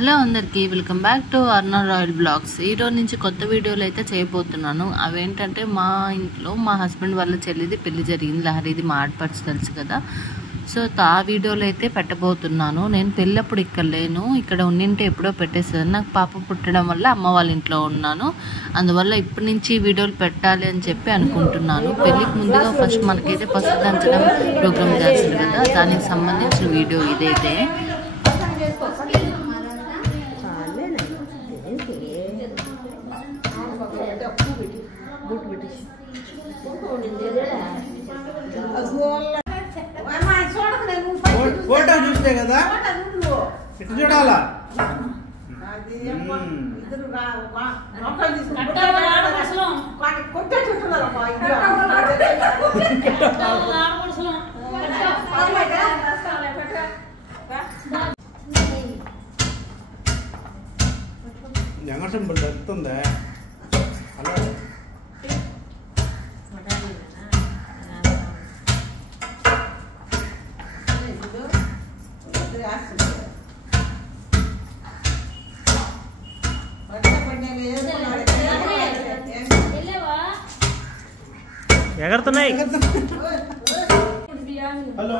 Hello అందరికీ welcome back to Arna royal blogs. ఈరోజు నుంచి కొత్త వీడియోలు అయితే చేయబోతున్నాను. అవేంటంటే మా ఇంట్లో మా హస్బెండ్ వాళ్ళ చెల్లిది పెళ్లి జరిగింది. లహరిది మా ఆడపడుచు తెలుసు కదా. సో ఆ వీడియోలు అయితే పెట్టబోతున్నాను. నేను పెళ్ళప్పుడు ఇక్కడ లేను, ఇక్కడ ఉండింటే ఎప్పుడో పెట్టేసాను. నాకు పాప పుట్టడం వల్ల అమ్మ వాళ్ళ ఇంట్లో ఉన్నాను. అందువల్ల ఇప్పటి నుంచి వీడియోలు పెట్టాలి అని చెప్పి అనుకుంటున్నాను. పెళ్ళికి ముందుగా ఫస్ట్ మనకైతే పసుపు దంచడం ప్రోగ్రామ్ చేస్తారు కదా, దానికి సంబంధించిన వీడియో ఇదైతే. ఫోటో చూస్తే కదా ఇటు చూడాలా. జంగసం దొరుకుతుందా అలా ఎగరుతున్నాయి. హలో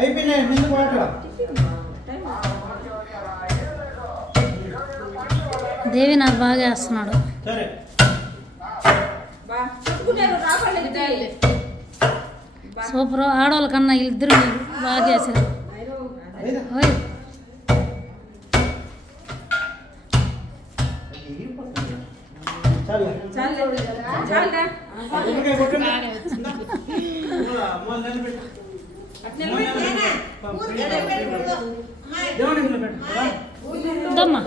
అయిపోయినాయి. ముందు వాటర్ దేవి నాకు బాగా వేస్తున్నాడు. సరే సూపర్. ఆడవాళ్ళ కన్నా ఇద్దరు బాగా వేసారు. దమ్మా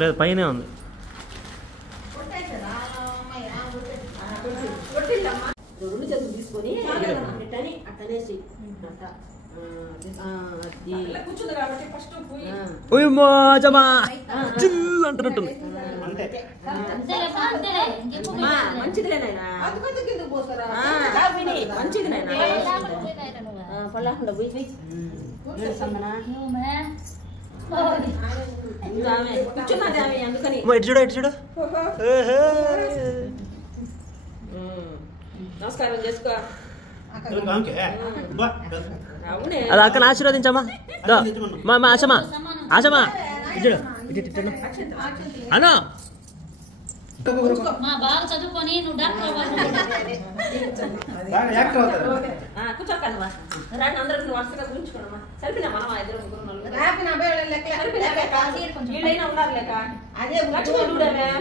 లేదు, పైనే ఉంది. తీసుకొని అంటున్నట్టుంది. మంచిదిలేనైనా మంచిదినైనా పళ్ళకుండా పోయి కూర్చున్నది ఆమె అందుకని. ఇటు చూడ ఇటు చూడ. నమస్కారం చేసుకో. అది అక్కని ఆశీర్వదించమ్మా. మా ఆశమా ఆశమా ఇటు అనా మా బాగా చదువుకొని నువ్వు డాక్టర్ కూర్చోకండి. రండి అందరూ వరుసగా గురించుకోండి. సరిపినా మనం ఇద్దరు ముగ్గురు వీళ్ళైనా ఉన్నారు లేక అదే లక్ష్మీ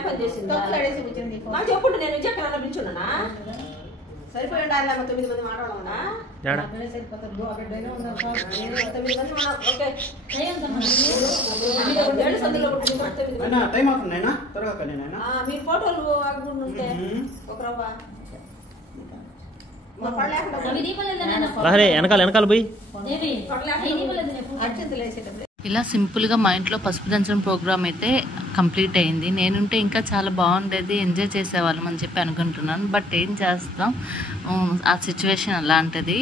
పని చేసింది. నాకు చెప్పుడు నేను విజయకన్నా పిలుచున్నా. సరిపోయి ఉండాలి 9 మంది మాట్లాడమన్నా. 9 మంది ఓకే. మీరు ఫోటోలు ఉంటే ఒక రవ్వ వెనకాల పోయి ఇలా సింపుల్గా మా ఇంట్లో పసుపు దంచడం ప్రోగ్రామ్ అయితే కంప్లీట్ అయింది. నేనుంటే ఇంకా చాలా బాగుండేది, ఎంజాయ్ చేసేవాళ్ళం అని చెప్పి అనుకుంటున్నాను. బట్ ఏం చేస్తాం, ఆ సిచ్యువేషన్ అలాంటిది.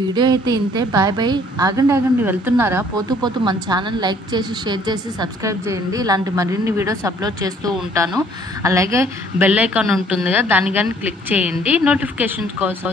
వీడియో అయితే ఇంతే. Bye bye. ఆగండి వెళ్తున్నారా? పోతూ మన ఛానల్ లైక్ చేసి షేర్ చేసి సబ్స్క్రైబ్ చేయండి. ఇలాంటి మరిన్ని వీడియోస్ అప్లోడ్ చేస్తూ ఉంటాను. అలాగే బెల్ ఐకాన్ ఉంటుంది కదా, దాన్ని కానీ క్లిక్ చేయండి నోటిఫికేషన్ కోసం.